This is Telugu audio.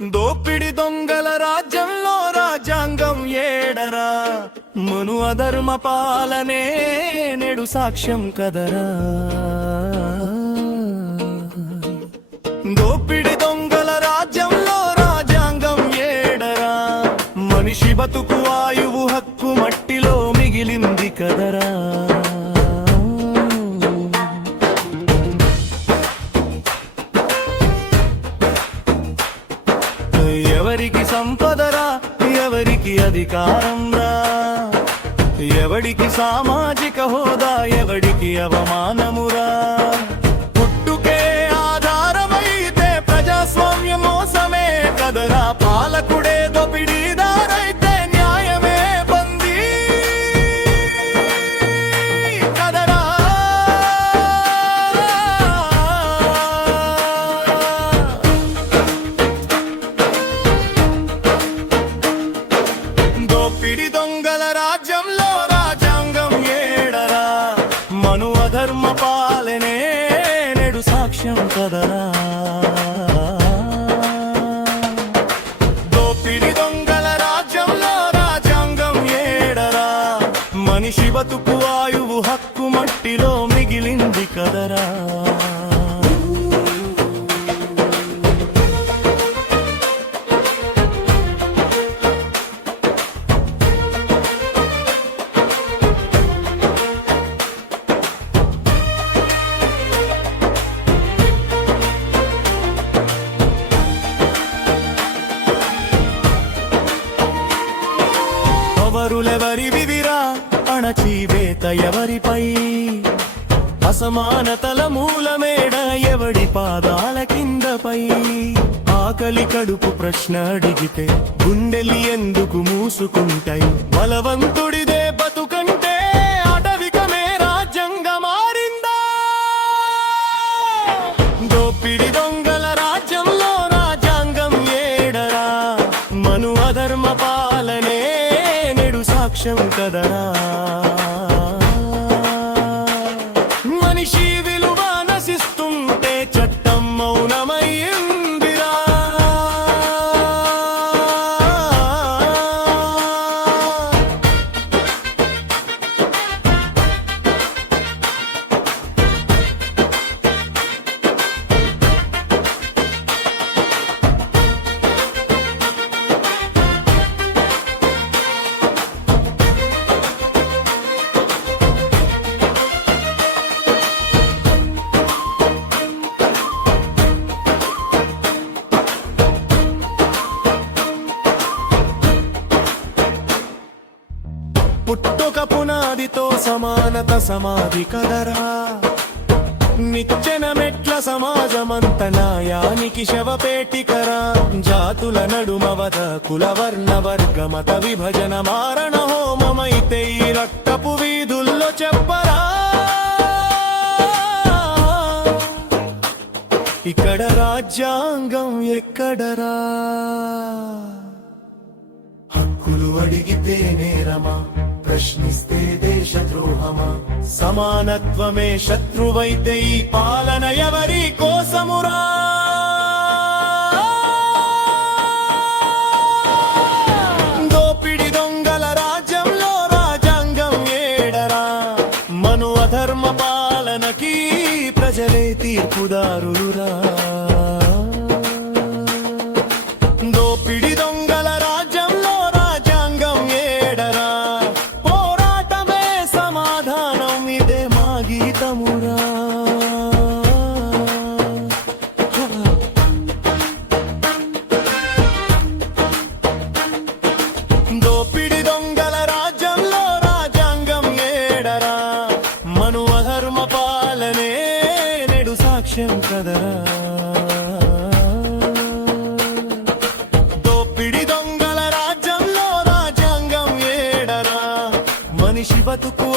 దోపిడి దొంగల రాజ్యంలో రాజ్యాంగం ఏడరా, మను అధర్మ పాలనే నేడు సాక్ష్యం కదరా. దోపిడి దొంగల రాజ్యంలో రాజ్యాంగం ఏడరా, మనిషి బతుకు ఆయువు హక్కు మట్టిలో మిగిలింది కదరా. ఎవరికి సంపదరా, ఎవరికి అధికారం రా, ఎవడికి సామాజిక హోదా, ఎవడికి అవమానమురా. పుట్టుకే ఆధారమైతే ప్రజాస్వామ్య మోసమే కదరా, పాలకుడే దోపిడీదారైతే న్యాయమే బందీ కదరా. దోపిడి దొంగల రాజ్యంలో రాజ్యాంగం ఏడరా, మను అధర్మ పాలనే నేడు సాక్ష్యం కదరా. దోపిడి దొంగల రాజ్యంలో రాజ్యాంగం ఏడరా, మనిషి బతుకు ఆయువు హక్కు మట్టిలో మిగిలింది కదరా. పవరులెవరి వివిరా, అణచివేత ఎవరిపై, అసమానతల మూలమేడ ఎవడి పాదాల కిందపై. ఆకలి కడుపు ప్రశ్న అడిగితే గుండెలి ఎందుకు మూసుకుంటాయి, బలవంతుడిదే బతుకంటే అటవికమే రాజ్యంగా మారిందా. దోపిడి దొంగల రాజ్యంలో రాజ్యాంగం ఏడరా, మను అధర్మ పాలనే నేడు సాక్ష్యం కదరా. మనిషి విలువ నశిస్తుంటే చట్టం మౌనమయ్యిందిరా. పుట్టుక పునాదితో సమానత సమాధి కదరా, నిచ్చెన మెట్ల సమాజమంత న్యాయానికి శవపేటికరా. జాతుల నడుమవద కులవర్ణ వర్గ మత విభజన మారణ హోమమైతే ఈ రక్తపు వీధుల్లో చెప్పరా. ఇక్కడ రాజ్యాంగం ఎక్కడరా, హక్కులు అడిగితే నేరమా, ప్రశ్నిస్తే దేశద్రోహమా. సమానత్వమే శత్రువైతే ఈ పాలన ఎవరి కోసమురా. దోపిడి దొంగల రాజ్యంలో రాజ్యాంగం ఏడరా, మను అధర్మ పాలనకి ప్రజలే తీర్పుదారులురా. దోపిడి దొంగల రాజ్యంలో రాజ్యాంగం ఏడరా, పోరాటమే సమాధానం, ఇదే మా గీతమురా. దోపిడి దొంగల రాజ్యంలో రాజ్యాంగం ఏడరా, మను అధర్మ పాలనే నేడు సాక్ష్యం కదరా. దోపిడి దొంగల రాజ్యంలో రాజ్యాంగం ఏడరా, మనిషి బతుకు